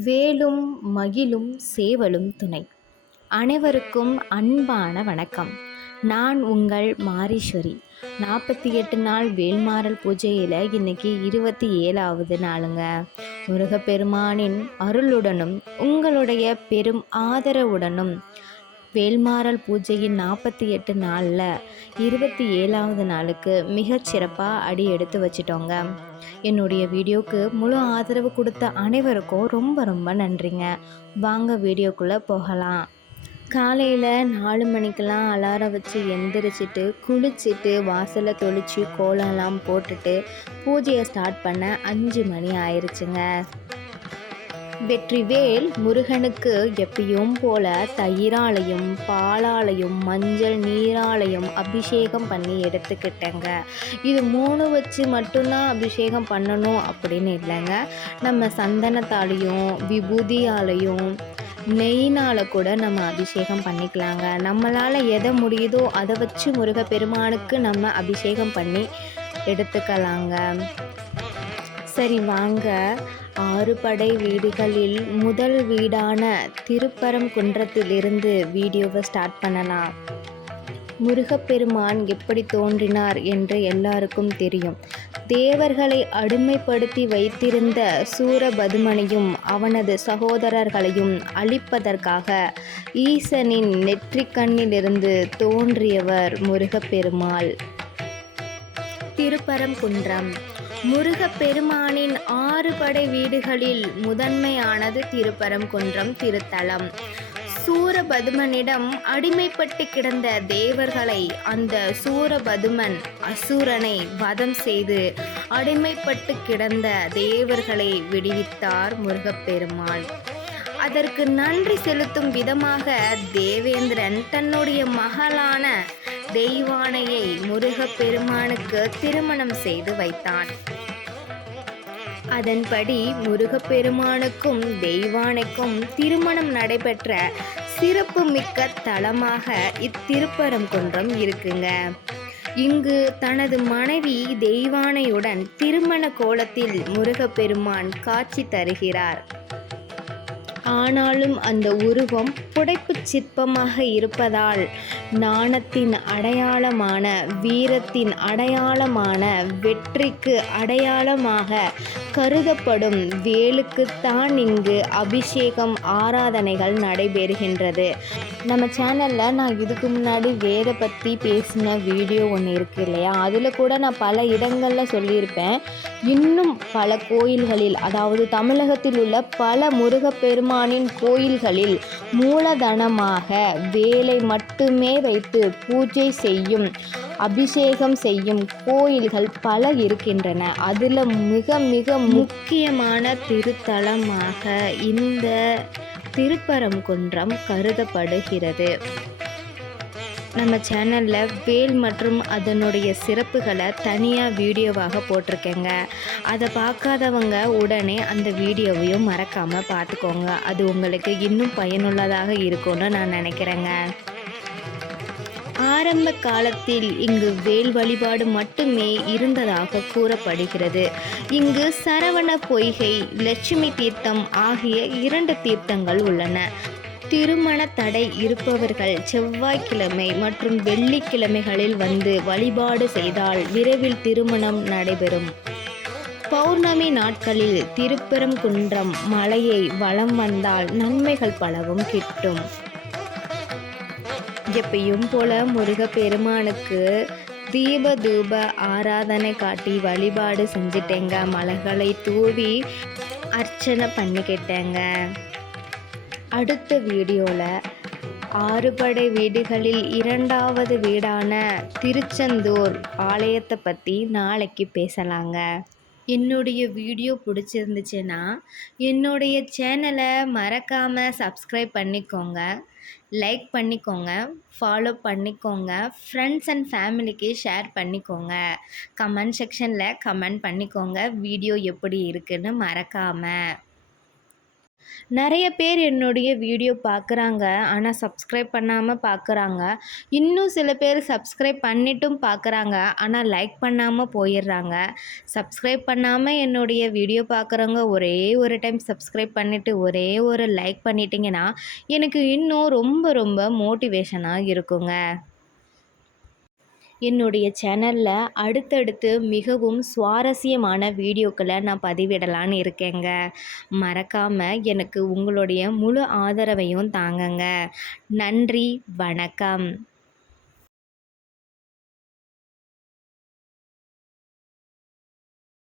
வேலும் மகிழும் சேவலும் துணை. அனைவருக்கும் அன்பான வணக்கம். நான் உங்கள் மாரீஸ்வரி. 48 நாள் வேல்மாறல் பூஜையில் இன்னைக்கு 27வது நாளுங்க. முருகப்பெருமானின் அருளுடனும் உங்களுடைய பெரும் ஆதரவுடனும் வேல்மாறல் பூஜையின் 48 நாளில் 27வது நாளுக்கு மிகச்சிறப்பாக அடி எடுத்து வச்சிட்டோங்க. என்னுடைய வீடியோவுக்கு முழு ஆதரவு கொடுத்த அனைவருக்கும் ரொம்ப ரொம்ப நன்றிங்க. வாங்க வீடியோக்குள்ளே போகலாம். காலையில் 4 மணிக்கெல்லாம் அலாரம் வச்சு எந்திரிச்சிட்டு குளிச்சுட்டு வாசலை தொளிச்சு கோலம்லாம் போட்டுட்டு பூஜையை ஸ்டார்ட் பண்ண 5 மணி ஆயிடுச்சுங்க. வெற்றிவேல் முருகனுக்கு எப்பயும் போல தயிராலையும் பாலாலையும் மஞ்சள் நீராலையும் அபிஷேகம் பண்ணி எடுத்துக்கிட்டேங்க. இது 3 வச்சு மட்டும்தான் அபிஷேகம் பண்ணணும் அப்படின்னு இல்லைங்க. நம்ம சந்தனத்தாலையும் விபூதியாலையும் நெய்னால் கூட நம்ம அபிஷேகம் பண்ணிக்கலாங்க. நம்மளால் எதை முடியுதோ அதை வச்சு முருகப்பெருமானுக்கு நம்ம அபிஷேகம் பண்ணி எடுத்துக்கலாங்க. சரி வாங்க, 6 படை வீடுகளில் முதல் வீடான திருப்பரங்குன்றத்திலிருந்து வீடியோவை ஸ்டார்ட் பண்ணலாம். முருகப்பெருமான் எப்படி தோன்றினார் என்று எல்லாருக்கும் தெரியும். தேவர்களை அடிமைப்படுத்தி வைத்திருந்த சூரபதுமனையும் அவனது சகோதரர்களையும் அழிப்பதற்காக ஈசனின் நெற்றிக்கண்ணிலிருந்து தோன்றியவர் முருகப்பெருமாள். திருப்பரங்குன்றம் முருகப்பெருமானின் 6 படை வீடுகளில் முதன்மையானது திருப்பரங்குன்றம் திருத்தலம். சூரபதுமனிடம் அடிமைப்பட்டு கிடந்த தேவர்களை அந்த சூரபதுமன் அசுரனை வதம் செய்து அடிமைப்பட்டு கிடந்த தேவர்களை விடுவித்தார் முருகப்பெருமான். அதற்கு நன்றி செலுத்தும் விதமாக தேவேந்திரன் தன்னுடைய மகளான தெய்வானையை முருகப்பெருமானுக்கு திருமணம் செய்து வைத்தான். அதன்படி முருகப்பெருமானுக்கும் தெய்வானைக்கும் திருமணம் நடைபெற்ற சிறப்பு மிக்க தலமாக இத்திருப்பரங்குன்றம் இருக்குங்க. இங்கு தனது மனைவி தெய்வானையுடன் திருமண கோலத்தில் முருகப்பெருமான் காட்சி தருகிறார். ஆனாலும் அந்த உருவம் புடைப்பு சிற்பமாக இருப்பதால் நாணத்தின் அடையாளமான, வீரத்தின் அடையாளமான, வெற்றிக்கு அடையாளமாக கருதப்படும் வேலுக்குத்தான் இங்கு அபிஷேகம் ஆராதனைகள் நடைபெறுகின்றது. நம்ம சேனலில் நான் இதுக்கு முன்னாடி வேலை பற்றி பேசின வீடியோ ஒன்று இருக்குது இல்லையா, அதில் கூட நான் பல இடங்களில் சொல்லியிருப்பேன். இன்னும் பல கோயில்களில், அதாவது தமிழகத்தில் உள்ள பல முருகப்பெருமானின் கோயில்களில் மூலதனமாக வேலை மட்டுமே வைத்து பூஜை செய்யும், அபிஷேகம் செய்யும் கோயில்கள் பல இருக்கின்றன. அதில் மிக மிக முக்கியமான திருத்தலமாக இந்த திருப்பரங்குன்றம் கருதப்படுகிறது. நம்ம சேனலில் வேல் மற்றும் அதனுடைய சிறப்புகளை தனியாக வீடியோவாக போட்டிருக்கேங்க. அதை பார்க்காதவங்க உடனே அந்த வீடியோவையும் மறக்காமல் பார்த்துக்கோங்க. அது உங்களுக்கு இன்னும் பயனுள்ளதாக இருக்கும்னு நான் நினைக்கிறேங்க. ஆரம்ப காலத்தில் இங்கு வேல் வழிபாடு மட்டுமே இருந்ததாக கூறப்படுகிறது. இங்கு சரவண பொய்கை, லட்சுமி தீர்த்தம் ஆகிய 2 தீர்த்தங்கள் உள்ளன. திருமண தடை இருப்பவர்கள் செவ்வாய்க்கிழமை மற்றும் வெள்ளிக்கிழமைகளில் வந்து வழிபாடு செய்தால் விரைவில் திருமணம் நடைபெறும். பௌர்ணமி நாட்களில் திருப்பரங்குன்றம் மலையை வலம் வந்தால் நன்மைகள் பலவும் கிட்டும். எப்பயும் போல முருகப்பெருமானுக்கு தீப தூப ஆராதனை காட்டி வழிபாடு செஞ்சிட்டேங்க. மலர்களை தூவி அர்ச்சனை பண்ணிக்கிட்டேங்க. அடுத்த வீடியோவில் 6 படை வீடுகளில் 2வது வீடான திருச்செந்தூர் ஆலயத்தை பற்றி நாளைக்கு பேசலாங்க. என்னுடைய வீடியோ பிடிச்சிருந்துச்சுன்னா என்னுடைய சேனலை மறக்காமல் சப்ஸ்கிரைப் பண்ணிக்கோங்க, லைக் பண்ணிக்கோங்க, ஃபாலோ பண்ணிக்கோங்க, ஃப்ரெண்ட்ஸ் அண்ட் ஃபேமிலிக்கு ஷேர் பண்ணிக்கோங்க. கமெண்ட் செக்ஷனில் கமெண்ட் பண்ணிக்கோங்க வீடியோ எப்படி இருக்குன்னு மறக்காமல். நெறைய பேர் என்னுடைய வீடியோ பார்க்குறாங்க. ஆனா சப்ஸ்கிரைப் பண்ணாம பார்க்குறாங்க. இன்னும் சில பேர் சப்ஸ்கிரைப் பண்ணிட்டும் பார்க்குறாங்க. ஆனா லைக் பண்ணாம போயிர்றாங்க. சப்ஸ்கிரைப் பண்ணாம என்னுடைய வீடியோ பார்க்குறவங்க ஒரே ஒரு டைம் சப்ஸ்கிரைப் பண்ணிட்டு, ஒரே ஒரு லைக் பண்ணிட்டீங்கன்னா, எனக்கு இன்னும் ரொம்ப ரொம்ப மோட்டிவேஷனா இருக்குங்க. என்னுடைய சேனல்ல அடுத்தடுத்து மிகவும் சுவாரஸ்யமான வீடியோக்கள நான் பதிவிடலான்னு இருக்கேங்க. மறக்காம எனக்கு உங்களுடைய முழு ஆதரவையும் தாங்கங்க. நன்றி, வணக்கம்.